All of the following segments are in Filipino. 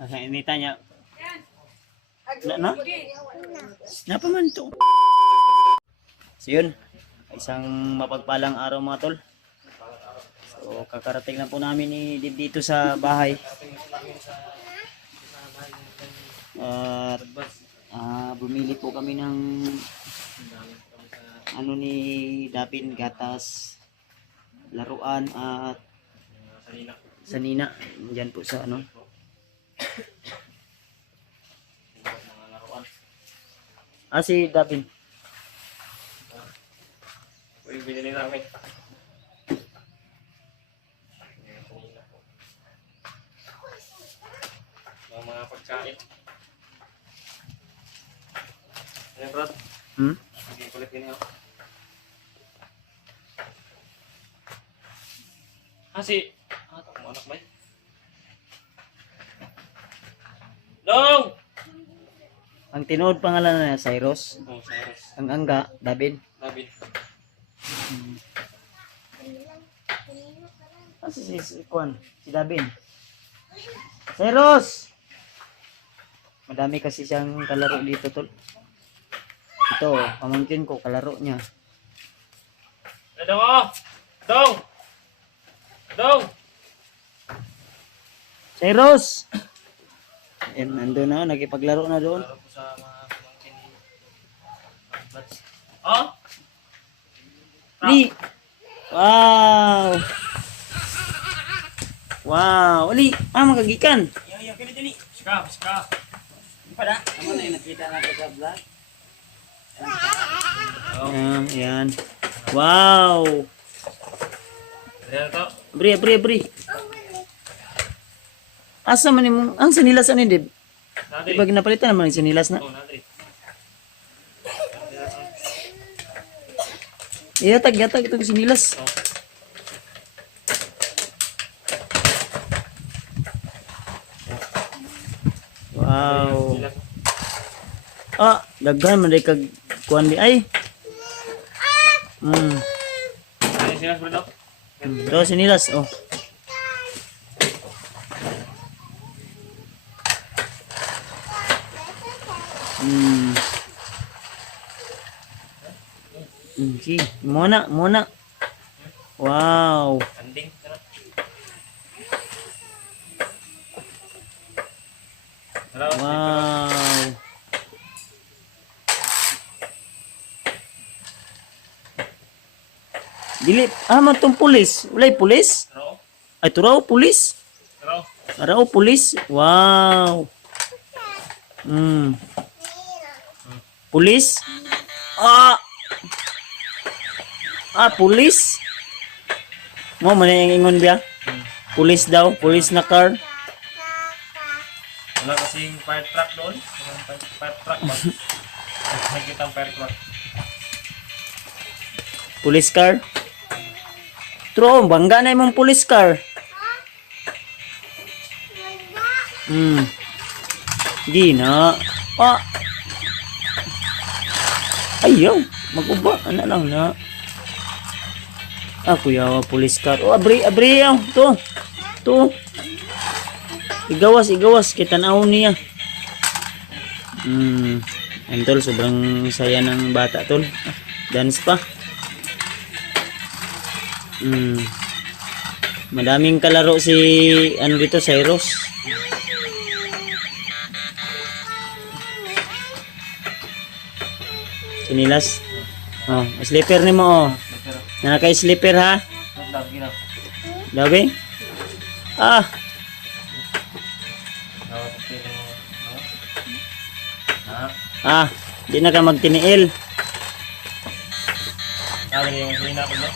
Inita niya. Na? Napa man to? So yun, isang mapagpalang araw mga tol. So kakarating lang po namin ni dito sa bahay. At bumili po kami ng ano ni Dapin, gatas, laruan at sanina. Diyan po sa ano. Si Dapin. Binili namin. Mga pagkain. Ayan, Brad. Hindi kulit din ako. Ito mo anak ba yun? Dong! Ang tinuod pangalan na Cyrus. Oh, Cyrus. Ang angga, David. David. Si Kwan, si David. Cyrus! Madami kasi siyang kalaro dito, tol. Ito, pamangkin ko, kalaro niya. Dong! Oh! Dong! Dong! Cyrus! Ayan, nandun na, nakipaglaro na doon. Laro po sa mga pamangkin ni Brats. Oh! Li! Wow! Wow! Ali! Magagikan! Yang kini dini. Sika. Pada? Ano na yung nakita natin sa vlog? Ayan. Wow! Ayan to. Bri. Asa man yung, ang sinilas ano din? Nadi. Diba ginapalitan naman yung sinilas na? Oh, nadi. Yatag itong sinilas. Oh. Wow! Daghan man day kag kuan di ay. Ayan sila bro. Ito sinilas oh. Okay, muna. Wow. Anding. Wow. Dili, matong pulis. Walay pulis? Ano? Ay, turaw pulis? Ano? Araw pulis? Wow. Pulis? Pulis? Mo man yung ingon biya? Pulis daw, pulis na car. Wala kasing fire truck doon. Fire truck ba? Nakikita ang fire truck. Police car? True, bangga na yung police car. Di na. Ayaw, mag-uba. Ano lang na. Kuya, police car. Abri yaw. To. Igawas. Kita na niya. Tol, sobrang saya ng bata, tol. Dance pa. Madaming kalaro si ano dito, Cyrus. Sinilas. Slipper ni mo. Naka-slipper ha. Dabi? Di na ka magtiniil. Sabi yung sinina ko ba?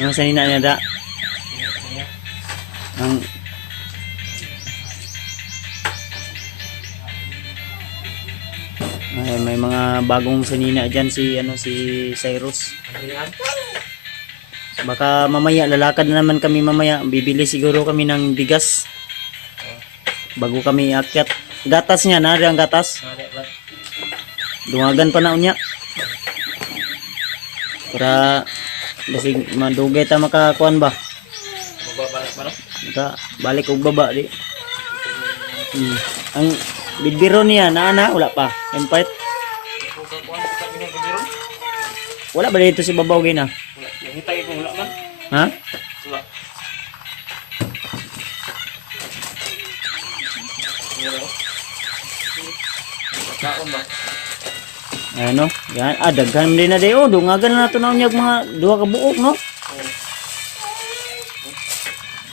Yung sanina niya da. Ang may mga bagong sanina diyan si Cyrus. Baka mamaya lalakad na naman kami mamaya. Bibili siguro kami ng bigas. Bago kami akyat. Gatas niya na, ang gatas. Dungagan pa na unya. Para basig madugay ta makakuan ba? Mababalik ba no? Balik og baba di. Ang bidbiro niya, na, wala pa. Yung part. Wala ba dito si babaw gina? Hitay ko wala man. Ha? Wala. Kaon ba? Ano? Yan. Daghan din na dayo. Dungagan na ito na niya mga 2 ka buok, no?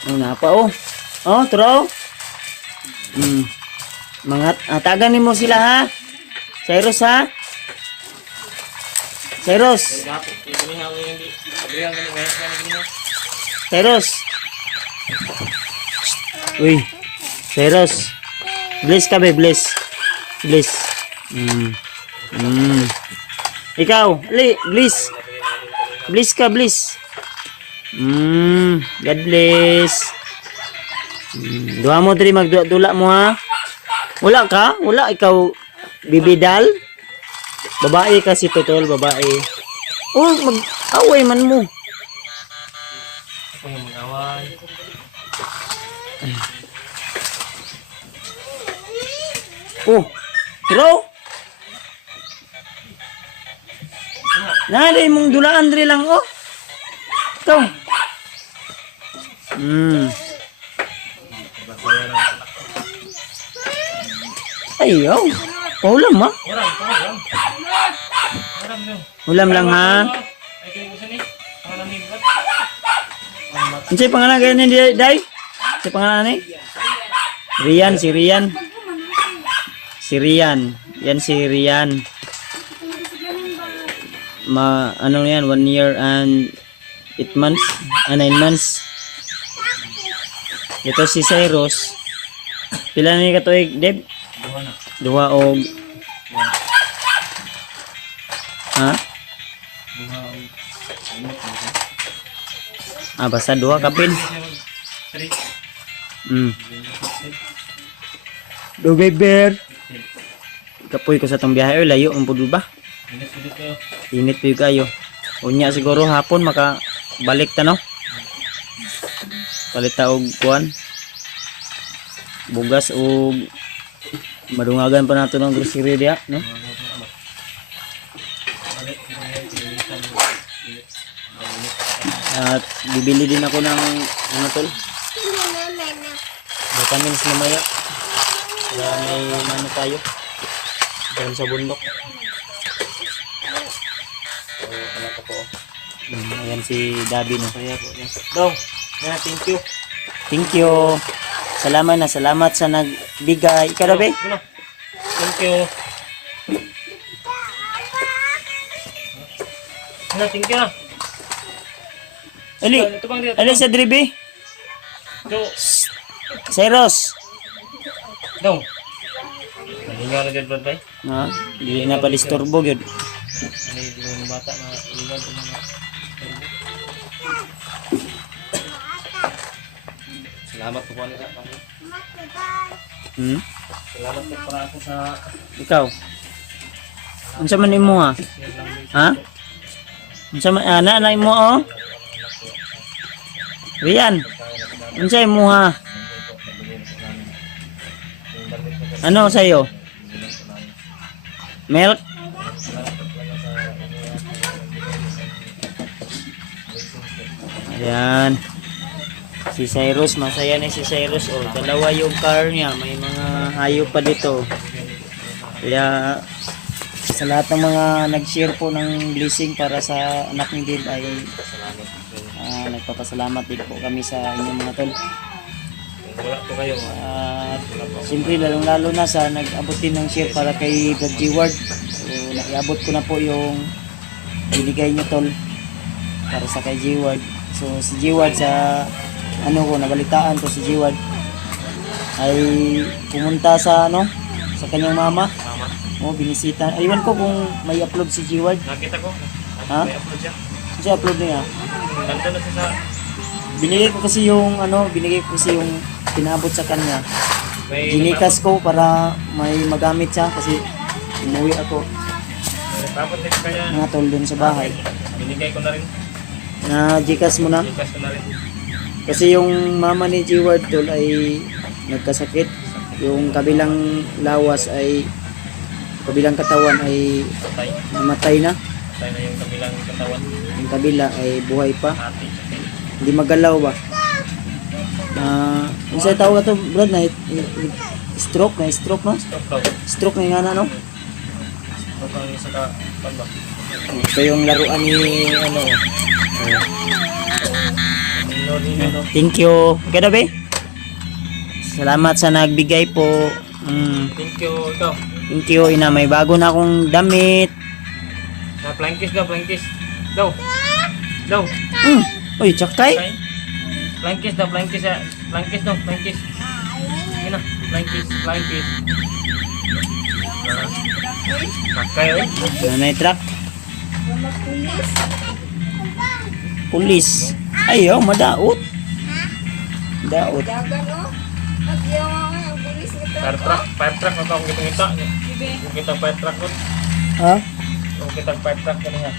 Ang napa, oh. Oh, tro. Mga, tagan mo sila, ha? Cyrus, ha? Cyrus. Cyrus. Uy. Cyrus. Bless ka, be. Bless. Bless. Ikaw. Ali, bless. Bless ka, bless. God bless. Dua mo, Dri. Magdula mo, ha? Wala ka? Wala. Ikaw, bibidal? Babae kasi totoo, babae. Oh, mag-away man mo. Ako yung mag-away. Oh, bro. Nari mong dulaan diri lang, oh. Ikaw. Ayaw. Paulam, ha? Ulam lang, ha? Ay, kayo gusto ni? Pangalan ni Brad? Ano sa'yo pangalan kayo ni Day? Sa'yo pangalan ni? Rian, si Rian. Si Rian. Yan si Rian. Ano yan? 1 year and 8 months? 9 months. Ito si Cyrus. Pila na ni katuig, Deb? 2 o... Ha? Basta 2 kapin. Beber. Kapoy ko sa tong biyahe, layo ang pudul ba? Init po kayo. Unya siguro hapon makabalik ta, no? Palita og kuan. Bugas og madungagan pa nato ng grocery dia, no? At bibili din ako ng ano tol? Vitamins na maya. Kaya may ano tayo. Diyan sa bundok. Ayan si Dabi, no? Daw, thank you. Thank you. Salamat sa nagbigay. Ikaw, Dabi? Thank you. Thank you. Ali sa dribi. Do. Cyrus. Daw. Nalingaw na dyan, Brad, bay? Hindi na pa disturbo yun. Ano yung bata na iwan ko mga... Salamat po po nila. Salamat po para ako sa... Ikaw? Unsa man imo, ha? Ha? Unsa man ana imo, oh? Rian. Unsa imo, ha? Ano sa'yo? Milk? Ayan. Si Cyrus, masaya na si Cyrus. Oh, dalawa yung car niya. May mga hayop pa dito. Kaya sa lahat ng mga nag-share po ng blessing para sa anak ni Dave ay nagpapasalamat din po kami sa inyong mga tol. Wala po kayo. At siyempre lalong lalo na sa nag-abot din ng share para kay Brad G-Ward. So nag-abot ko na po yung binigay niyo tol para sa kay G-Ward. So si G-Ward sa ano ko nabalitaan ko si G-Ward ay pumunta sa sa kanyang mama. Binisita. Aywan ko kung may upload si G-Ward. Nakita ko. Ha? May upload siya. Kasi upload niya. Nandun na siya sa... Binigay ko kasi yung pinabot sa kanya. May... Ginikas ko para may magamit siya kasi umuwi ako Tapos next kanya. nga tol dun sa bahay. Binigay ko na rin. Na Gcash mo na. Gcash ko na rin. Kasi yung mama ni G-Ward tol ay nagkasakit. yung kabilang lawas ay kabilang katawan ay Patay. namatay na. Patay na yung kabilang katawan. Yung kabila ay buhay pa. Hati. Hindi magalaw ba? Isa tawag na to, Brad, na stroke, no? Stop daw. Stroke na yung ana, no? Stop ang isa ka. Pan ba? Ito yung laruan ni ano. Nino. Thank you. Ganda ba? Salamat sa nagbigay po. Thank you. Ikaw. Thank you, ina. May bago na akong damit. Flying kiss daw. Flying kiss. Daw. Daw. Uy, tsakay. Okay. Flying kiss daw. Flying kiss. Flying kiss daw. Flying kiss. Sige na. Flying kiss. Flying kiss. Kakay eh. Nanay truck. Pulis. Ayaw, madaot. Daot. Fire truck. Fire truck. Ano kung kita ngita. Kung kita fire truck ko. Ha? Kung kita fire truck ka niya.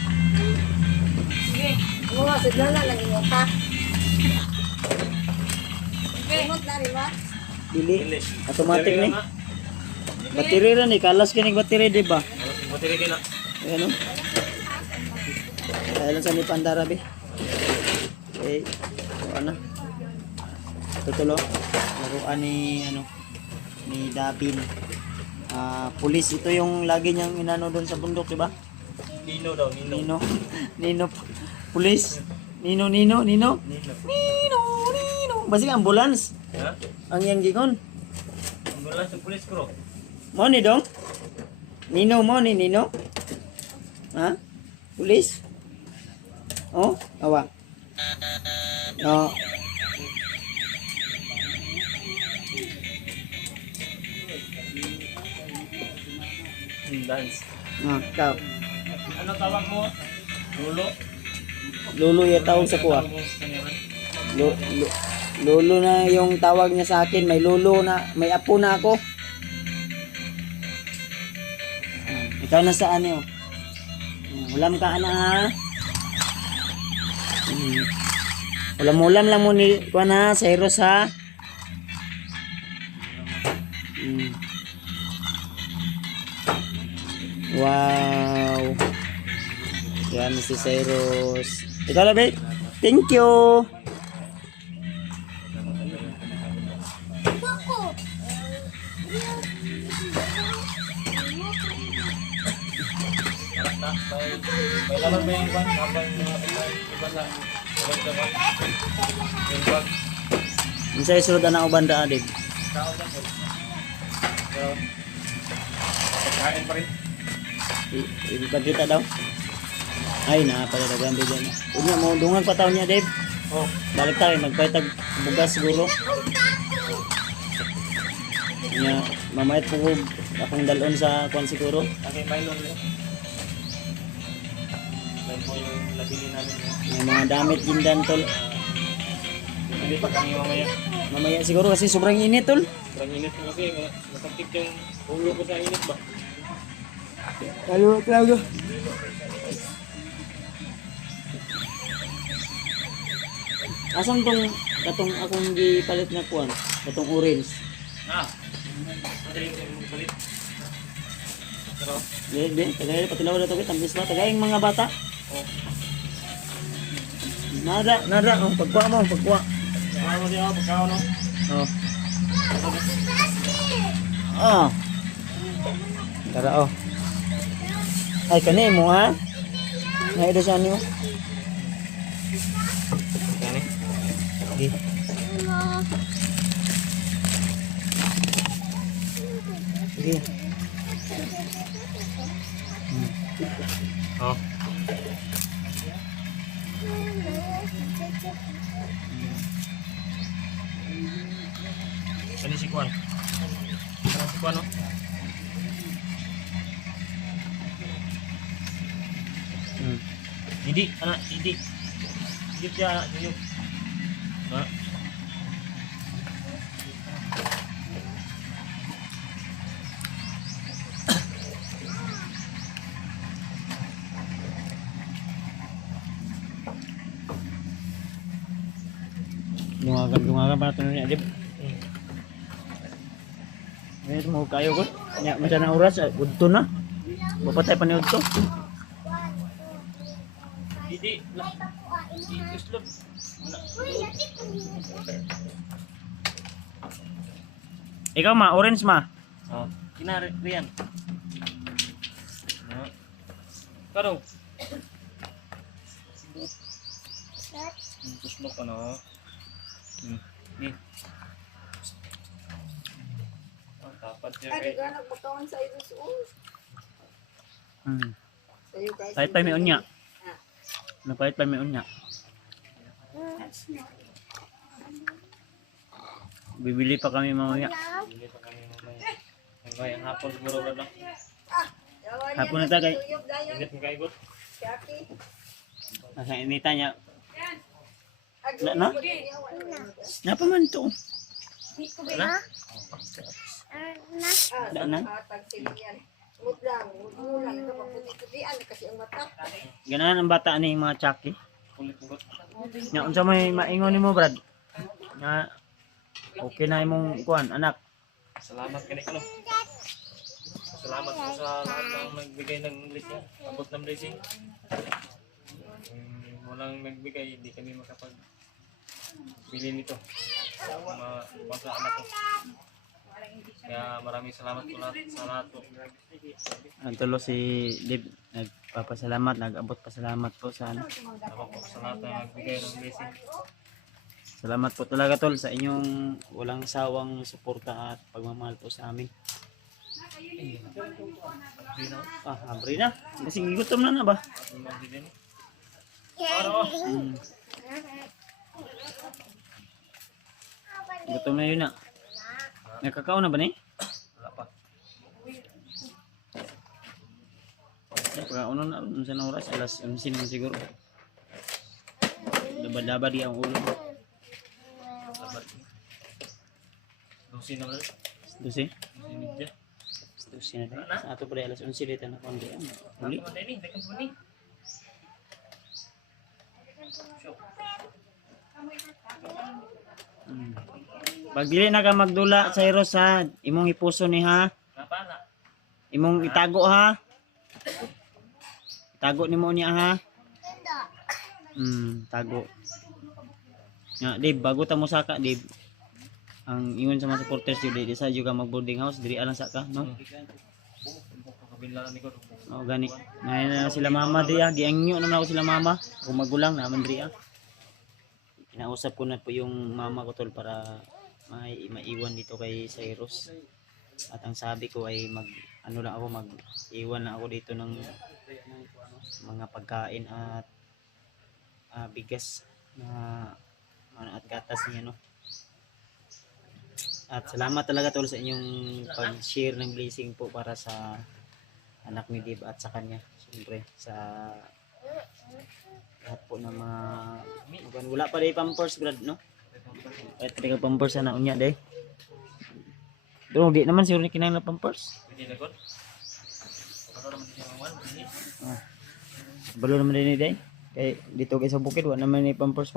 Dili. Automatic ni. Battery ra ni. Kalas ka ni battery, di ba? Matiri ka na. Ayan o. Kaya lang sa ni Pandara, be. Okay. Ano na. Ito tulo. Laruan ni, ano, ni David. Pulis. Ito yung lagi niyang inano doon sa bundok, di ba? Nino daw. Nino. Nino. Nino. Pulis. Nino. Nino. Nino. Basta ambulance. Ha? Ang yang gigon. Ang wala sa pulis ko. Mo ni dong? Nino mo ni Nino? Ha? Pulis? Oh, awa. No. Dance. Ikaw. Ano tawag mo? Lulo. Lulu yung tawag sa kuha. Lulu na yung tawag niya sa akin. May lulu na, may apo na ako. Ikaw na saan yun? Ulam ka na ha? Ulam lang mo ni kuha na sa Heros ha? Wow. Yan si Cyrus. Ikaw na, babe. Thank you. May laman ba yung iba? Habang iba na. Yung bag. Yung sa'yo sulod na ako banda, adik. Tao lang po. So, pagkain pa rin. Ipagkita daw. Ay, napalalagang bigyan. Huwag niya, mo dungan pa taon niya, Dave. Oh, Balik tayo, magpahitag bugas siguro. Niya, mamayat po ko akong dalon sa kwan siguro. okay, Milo rin. Yan po yung labili namin. May mga damit gindan, tol. Hindi pa kami mamaya. Mamaya siguro kasi sobrang init, tol. Sobrang init ko kasi. Masakit yung ulo ko sa init ba? Talaga. Asang tong katong akong gipalit na kuan, katong orange. Madaling ko yung palit. Pero, Di, tagay patilaw na to kit, tambis ba tagay ang mga bata. oh. Nada, oh, pagkuha mo, pagkuha. Ano di ako, pagkaw no? Oh. Ah. Tara oh. Ay kani mo ha. Nay do sa mo. Gani? Sige. Sige. Oh. Kani si Kwan? Kani si Kwan no? Didi, anak, Didi. Didi siya, anak, Didi. Ha? Dungagan para tunay niya, Dib. Ngayon mo kayo ko. Nya man siya na oras, udto na. Mapatay pa ni udto. Hindi. Islog. Ikaw ma, orange ma. Oh, kinari riyan. Karo. Islog ka no. Ni. Oh, dapat siya Ay, kay. ka nagpakawan sa iyo doon. Hmm. Sa'yo guys. Kahit pa may unya. Napahit pa may unya. Bibili pa kami mamaya. Hindi pa kami mamaya. Hanggang hapon siguro bro. Hapon na tagay. Ingat mo kayo bro. Nasa inita niya. Na? Napa man to? Wala? Da na? Kasi ang mata. Ganahan ang bata ni mga chaki. Kulit mo bro. Nya unsa may maingon nimo Brad? Nga okay na imong kuan anak. Salamat kanay ko no. Salamat po sa lahat ng nagbigay ng blessing. Abot ng blessing. Walang nagbigay, hindi kami makapag bili nito. Sa anak ko. Kaya maraming salamat po lahat sa lahat po. Ang tulo si Dib nagpapasalamat, nag-abot pasalamat po sa ano. Salamat po sa lahat ng nagbigay ng blessing. Salamat po talaga tol sa inyong walang sawang suporta at pagmamahal po sa amin. Hambre na. Kasi gutom na ba? Hmm. Gutom na yun na. Nakakaon na ba ni? Wala pa. Pagkauno na rin sa oras, alas 11 naman siguro. Dabad-dabad ang ulo. Salamat. Lucy naman. 12? Lucy media. 12 na tayo. Sa ato pa rin alas 11 dito na kundi. Uli. Ako man din, dakan po ni. Pag dili na ka magdula sa Eros ha, imong ipuso ni ha. Napala. Imong itago ha. Itago nimo niya ha. Tago. Nga, Dave, bago ta mo saka, Dave. Ang ingon sa mga supporters yun, di sa juga mag boarding house, diri alang saka, no? Kabila ni ko. O gani. Na sila mama diya, giangyo naman ako sila mama. Kung magulang naman diri ah. Kinausap ko na po yung mama ko tol para maiwan dito kay Cyrus. At ang sabi ko ay mag-iwan na ako dito ng mga pagkain at bigas na at gatas niya no. At salamat talaga tol sa inyong pag-share ng blessing po para sa anak ni Dib at sa kanya. Siyempre sa lahat po ng mga wala pa rin pampers Brad no. Ay talaga pampers na unya day. Pero di naman siguro ni kinahanglan pampers. Pwede na god. Ano naman din yung one? Balo naman din ni day. Kay dito kay sa bukid wala naman ni pampers.